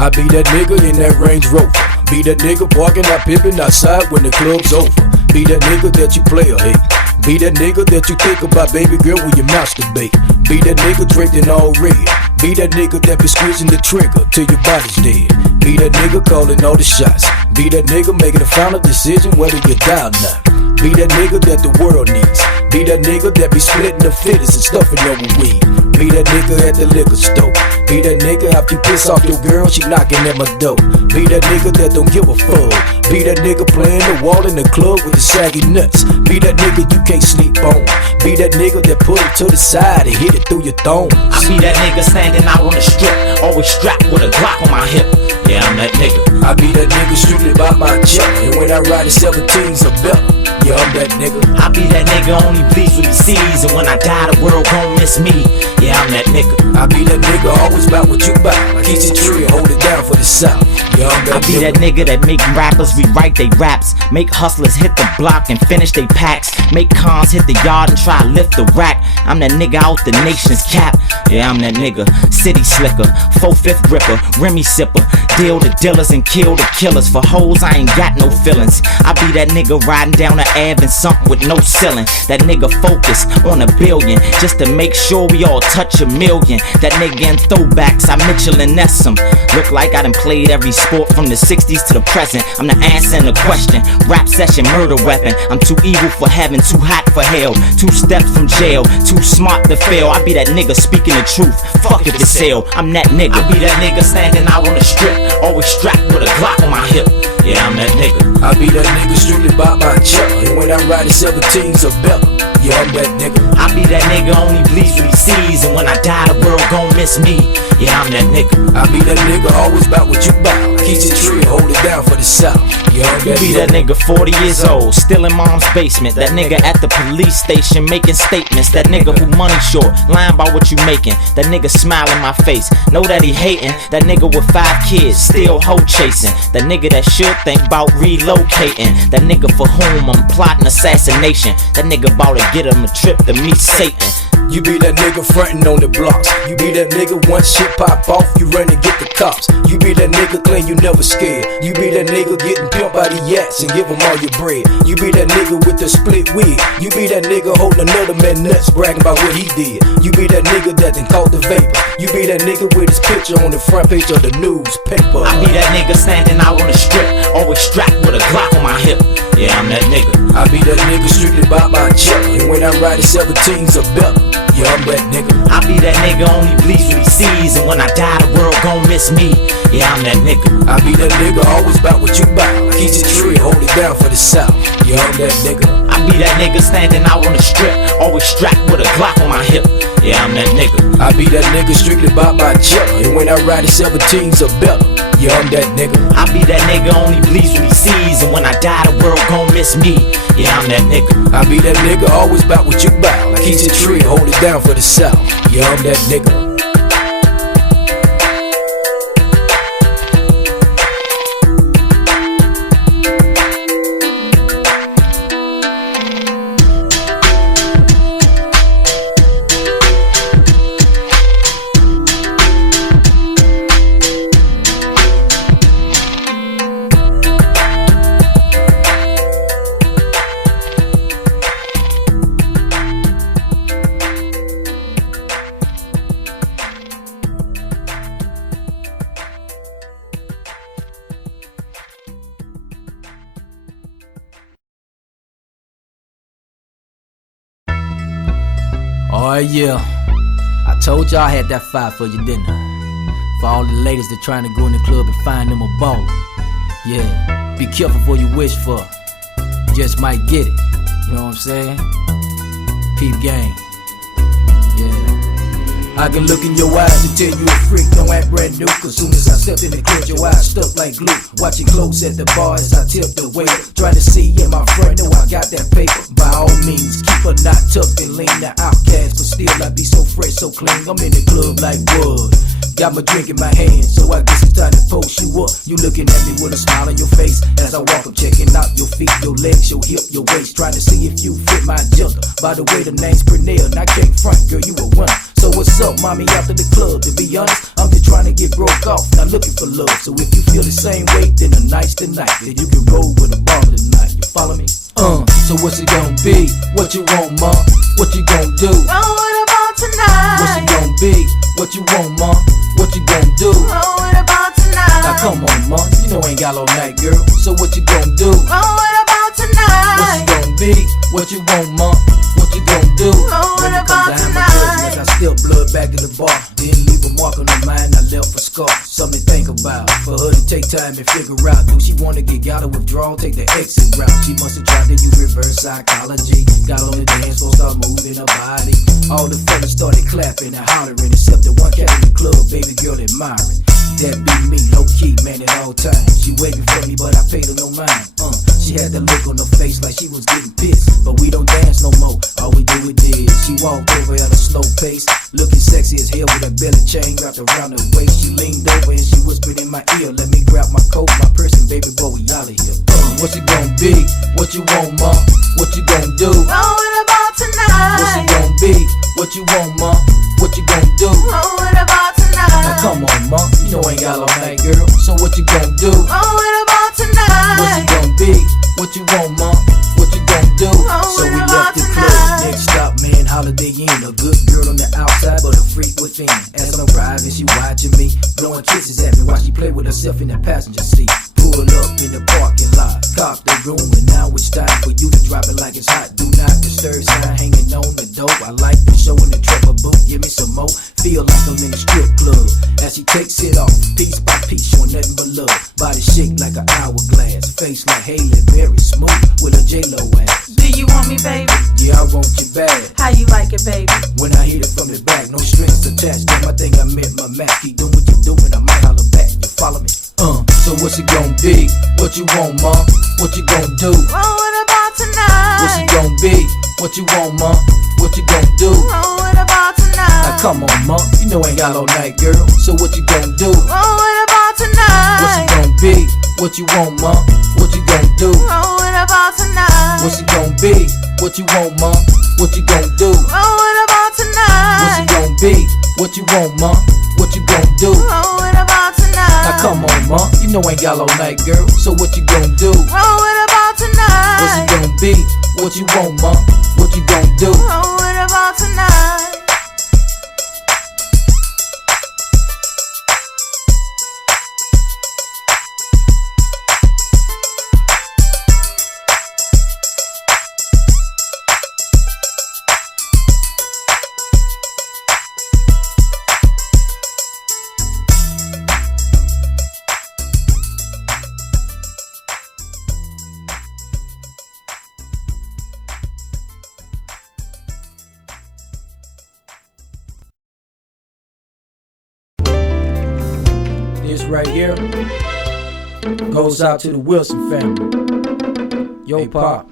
I be that nigga in that Range Rover. Be that nigga parking out pimpin' outside when the club's over. Be that nigga that you play or hate. Be that nigga that you think about, baby girl, when you masturbate. Be that nigga draped in all red. Be that nigga that be squeezing the trigger till your body's dead. Be that nigga calling all the shots. Be that nigga making the final decision whether you die or not. Be that nigga that the world needs. Be that nigga that be splitting the fitties and stuffing over weed. Be that nigga at the liquor store. Be that nigga after you piss off your girl, she knocking at my door. Be that nigga that don't give a fuck. Be that nigga playing the wall in the club with the saggy nuts. Be that nigga you can't sleep on. Be that nigga that put it to the side and hit it through your thongs. I be that nigga standing out on the strip, always strapped with a Glock on my hip. Yeah, I'm that nigga. I be that nigga strictly by my check, and when I ride the 17s or better. Yeah, I'm that nigga. I be that nigga only bleeds what he sees, and when I die the world gon' miss me. Yeah, I'm that nigga. I be that nigga always about what you bout. Like easy tree, hold it down for the South. Yeah, I'm that I be that nigga that make rappers rewrite they raps, make hustlers hit the block and finish they packs, make cons hit the yard and try to lift the rack. I'm that nigga out the nation's cap. Yeah, I'm that nigga. City slicker, 4/5 gripper, Remy sipper, deal the dealers and kill the killers. For hoes I ain't got no feelings. I be that nigga riding down the Ave and something with no ceiling. That nigga focused on $1 billion just to make sure we all touch $1 million. That nigga in throwbacks, I Mitchell and Ness him. Look like I done played every sport from the 60s to the present. I'm the answer in the question. Rap session, murder weapon. I'm too evil for heaven, too hot for hell. 2 steps from jail, too smart to fail. I be that nigga speaking the truth. Fuck if it's sale, I'm that nigga. I be that nigga standing out on the strip, always strapped with a Glock on my hip. Yeah, I'm that nigga. I be that nigga strictly by my check, and when I ride the 17s or better. Yeah, I'm that nigga. I be that nigga only bleeds what he sees, and when I die the world gon' miss me. Yeah, I'm that nigga. I be that nigga always about what you bout. Like easy tree, hold it down for the South. Yeah, I'm that be that nigga 40 years old, still in mom's basement. That nigga at the police station making statements. That nigga who money short, lying about what you making. That nigga smile in my face, know that he hating. That nigga with 5 kids, still hoe chasing. That nigga that should think about relocating. That nigga for whom I'm plotting assassination. That nigga about to get him a trip to meet Satan. You be that nigga frontin' on the blocks. You be that nigga once shit pop off, you run and get the cops. You be that nigga claim you never scared. You be that nigga getting pimped by the yats and give them all your bread. You be that nigga with the split wig. You be that nigga holding another man nuts, bragging about what he did. You be that nigga that done caught the vapor. You be that nigga with his picture on the front page of the newspaper. I be that nigga standing out on the strip, always strapped with a Glock on my hip. Yeah, I'm that nigga. I be that nigga strictly by my check, and when I ride the 17s or better. Yeah, I'm that nigga. I be that nigga only bleeds what he sees, and when I die the world gon' miss me. Yeah, I'm that nigga. I be that nigga always about what you bout. Like easy tree, hold it down for the South. Yeah, I'm that nigga. I be that nigga standing out on the strip, always strapped with a Glock on my hip. Yeah, I'm that nigga. I be that nigga strictly by my check, and when I ride the 17s or better. Yeah, I'm that nigga. I be that nigga only bleeds what he sees, and when I die the world gon' miss me. Yeah, I'm that nigga. I be that nigga always about what you bout. Like easy tree, hold it down for the South. Yeah, I'm that nigga. Oh yeah, I told y'all I had that fire for you, didn't I? For all the ladies that trying to go in the club and find them a baller. Yeah, be careful for you wish for. You just might get it, you know what I'm saying? Peep game, yeah. I can look in your eyes and tell you a freak, don't act brand new. Cause soon as I stepped in the club, your eyes stuck like glue. Watching close at the bar as I tip the waiter. Trying to see, yeah, my friend know I got that paper. By all means, keep a knot tucked and lean, the outcast. But still I be so fresh, so clean. I'm in the club like wood. Got my drink in my hand, so I guess it's time to post you up. You looking at me with a smile on your face as I walk up, checking out your feet, your legs, your hip, your waist, trying to see if you fit my agenda. By the way, the name's Pernal, and I can't front, girl, you a winner. So what's up, mommy, after the club. To be honest, I'm just trying to get broke off, not looking for love. So if you feel the same way, then the night's the night. Then you can roll with a ball tonight. You follow me? So what's it gonna be? What you want, ma? What you gonna do? Roll with a ball tonight. What's it gonna be? What you want, ma? What you gonna do? Roll with a ball tonight. Now come on, ma, you know ain't got all night, girl. So what you gonna do? Roll with a ball tonight. What's it gonna be? What you want, ma? What you gonna do? Roll When with it a comes ball down to tonight. business, I still blood back to the bar. Didn't leave a mark on her mind, I left for scar. Something to think about, for her to take time and figure out. Do she wanna get out of withdrawal, take the exit route? She must have tried to use reverse psychology. Got on the dance floor, start moving her body. All the fellas started clapping and hollering, except the one cat in the club, baby girl admiring. That be me, low key, man, at all times. She waiting for me, but I paid her no mind. She had the look on her face like she was getting pissed. But we don't dance no more, all we do is dance. She walked over at a slow pace, looking sexy as hell with her belly chain wrapped around her waist. She leaned over and she whispered in my ear, let me grab my coat, my purse, and baby boy, we out of here. What's it gonna be? What you want, ma? What you gonna do? Roll with a ball tonight. What's it gonna be? What you want, ma? What you gonna do? Roll with a ball tonight. Now come on, ma, you know ain't got all night, girl. So what you gonna do? Roll with a ball tonight. What's it gonna be? What you want, ma? What you gonna do? So we left the club. Next stop, man, Holiday Inn. A good girl on the outside, but a freak within. As I'm driving, she watching me, blowing kisses at me while she play with herself in the passenger seat. Pull up in the parking lot, cop the room, and now it's time for you to drop it like it's hot. Do not disturb sign hanging on the door. I like the show in the trucker booth. Give me some more. Feel like I'm in a strip club. As she takes it off, piece by piece, showing nothing but love. Body shake like an hourglass, face like Haley Berry, smooth with a J-Lo ass. Do you want me, baby? Yeah, I want you bad. How you like it, baby? When I hit it from the back, no strings attached. Damn, I think I met my match. Keep doing what you doing, I might holler back. You follow me? So what's it gonna be? What you want, ma? What you gonna do? Roll with a ball tonight. What's it gonna be? What you want, ma? What you gonna do? Roll with a ball tonight. Now come on, ma, you know ain't got all night, girl. So what you gonna do? Roll with a ball tonight. What's it gonna be? What you want, ma? What you gonna do? Roll with a ball tonight. What's it gonna be? What you want, ma? What you gonna do? Roll with a ball tonight. What's it gonna be? What you want, ma? What you gonna do? Roll with a ball tonight. Now come on, ma, you know ain't got all night, girl. So what you gonna do? Roll with a ball tonight. What's it gonna be? What you want, ma? What you gonna do? Roll with a ball tonight. This right here goes out to the Wilson family. Yo, Pop,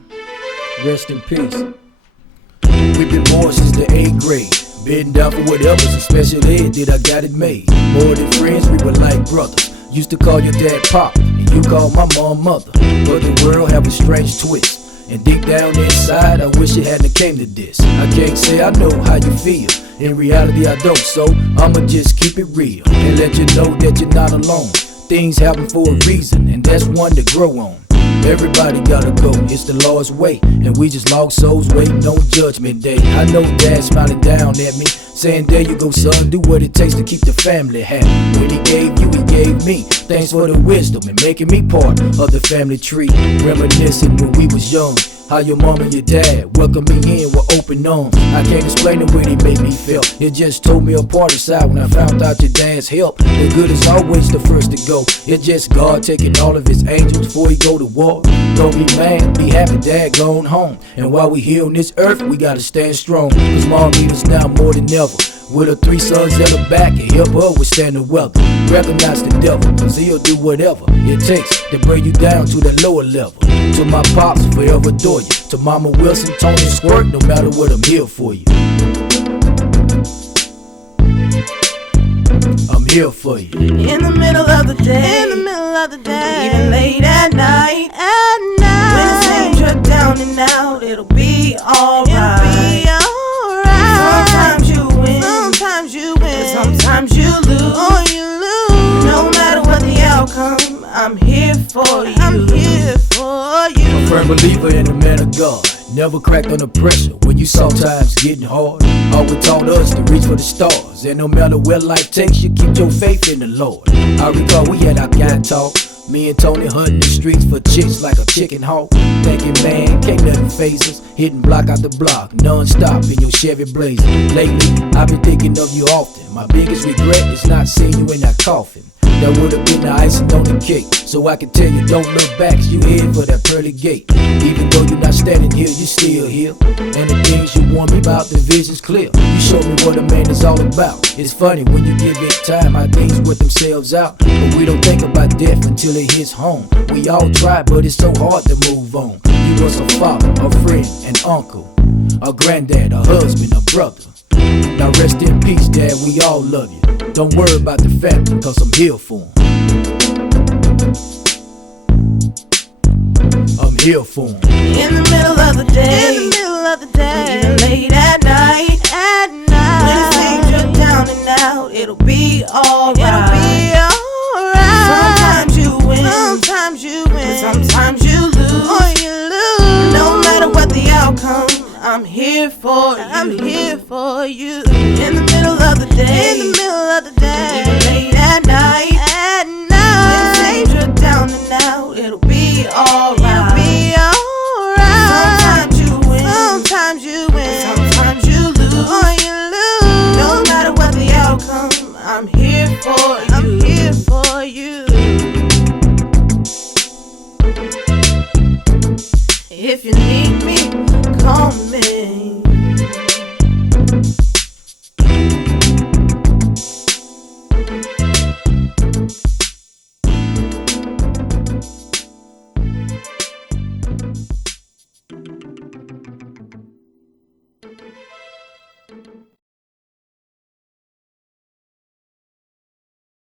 rest in peace. We've been born since the 8th grade. Been down for whatever's a special ed that I got it made. More than friends, we were like brothers. Used to call your dad Pop, and you call my mom Mother. But the world have a strange twist, and deep down inside, I wish it hadn't came to this. I can't say I know how you feel. In reality, I don't, so I'ma just keep it real and let you know that you're not alone. Things happen for a reason, and that's one to grow on. Everybody gotta go, it's the Lord's way, and we just lost souls waiting on Judgment Day. I know Dad smiling down at me, saying there you go son, do what it takes to keep the family happy. When he gave you, he gave me. Thanks for the wisdom and making me part of the family tree. Reminiscing when we was young, how your mom and your dad welcomed me in with open arms. I can't explain the way they made me feel. It just tore me apart inside when I found out your dad's help. The good is always the first to go. It's just God taking all of his angels before he go to war. Don't be mad, be happy dad gone home. And while we here on this earth, we gotta stand strong. Cause mom needs us now more than ever. With her 3 sons at her back and help her withstand the weather. Recognize the devil, cause he'll do whatever it takes to bring you down to the lower level. To my pops, forever adore you. To Mama Wilson, Tony Squirt, no matter what, I'm here for you. I'm here for you. In the middle of the day, in the middle of the day, even late at night, when the same shut down and out, it'll be alright. Sometimes you win, sometimes Sometimes you lose, no matter what the outcome, I'm here for you. I'm here for you. A firm believer in the man of God. Never cracked under pressure when you saw times getting hard. Always taught us to reach for the stars, and no matter where life takes you, keep your faith in the Lord. I recall we had our guy talk, me and Tony hunting the streets for chicks like a chicken hawk. Thinking, man, can't nothing phase us. Hitting block out the block, non-stop in your Chevy Blazer. Lately, I've been thinking of you often. My biggest regret is not seeing you in that coffin. That would've been the icing on the cake. So I can tell you, don't look back, you head for that pearly gate. Even though you're not standing here, you still here. And the things you warn me about, the vision's clear. You showed me what a man is all about. It's funny, when you give it time, how things work themselves out. But we don't think about death until it hits home. We all try, but it's so hard to move on. You was a father, a friend, an uncle, a granddad, a husband, a brother. Now rest in peace, Dad, we all love you. Don't worry about the family, cause I'm here for 'em. I'm here for 'em. In the middle of the day, even late at night, when it seems you're down and out, it'll be alright. Sometimes you win, sometimes you lose, no matter what the outcome, I'm here for you. I'm here for you. In the middle of the day, even late at night, when it seems you're down and out, it'll be alright. Sometimes you win, sometimes you lose, no matter what the outcome, I'm here for you. I'm here for you. If you need me, call me.